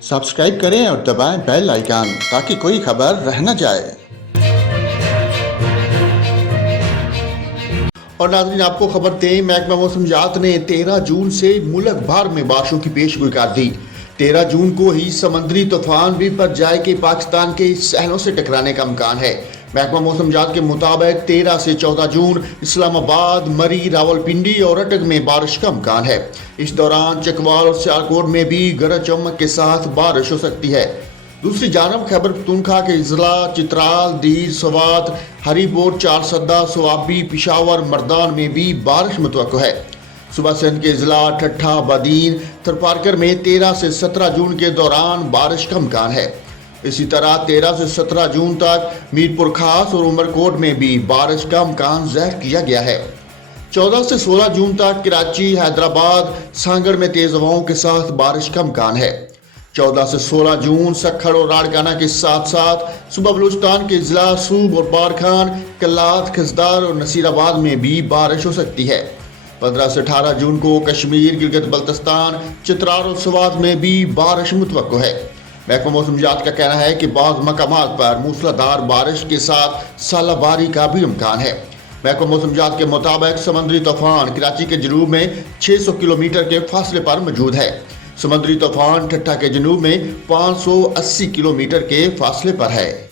Subscribe करें और दबाएं बेल आइकन ताकि कोई खबर रह न जाए। और नाज़रीन, आपको खबर दें, महकमा मौसमियात ने 13 जून से मुल्क भर में बारिशों की पेशगोई कर दी। 13 जून को ही समंदरी तूफान भी पर जाए के पाकिस्तान के सहलों से टकराने का इम्कान है। महकमा मौसमियात के मुताबिक 13 से 14 जून इस्लामाबाद, मरी, रावलपिंडी और अटक में बारिश का इम्कान है। इस दौरान चकवाल और सियालकोट में भी गरज चमक के साथ बारिश हो सकती है। दूसरी जानब खैबर पख्तूनख्वा के जिला चित्राल, दीर, सवात, हरीपुर, चारसद्दा, सोआबी, पिशावर, मर्दान में भी बारिश मुतवक्को है। सुबह सिंध के जिला ठट्ठा, बदीन, थरपारकर में 13 से 17 जून के दौरान बारिश का इम्कान है। इसी तरह 13 से 17 जून तक मीरपुर खास और उमरकोट में भी बारिश का इम्कान ज़ाहिर किया गया है। 14 से 16 जून तक कराची, हैदराबाद, सांगड़ में तेज हवाओं के साथ बारिश का इम्कान है। 14 से 16 जून सखड़ और राड़काना के साथ साथ सुबह बलूचिस्तान के जिला सूब और बारखान, कल्लात, खिसदार और नसीराबाद में भी बारिश हो सकती है। 15 से 18 जून को कश्मीर, गिलगित बल्तिस्तान, चित्राल और स्वात में भी बारिश मुतवक्को है। महकमा मौसमियात का कहना है कि बाज़ मकामात पर मूसलाधार बारिश के साथ सालाबारी का भी इम्कान है। महकमा मौसमियात के मुताबिक समंदरी तूफान कराची के जनूब में 600 किलोमीटर के फासले पर मौजूद है। समुद्री तूफान ठट्ठा के जनूब में 580 किलोमीटर के फासले पर है।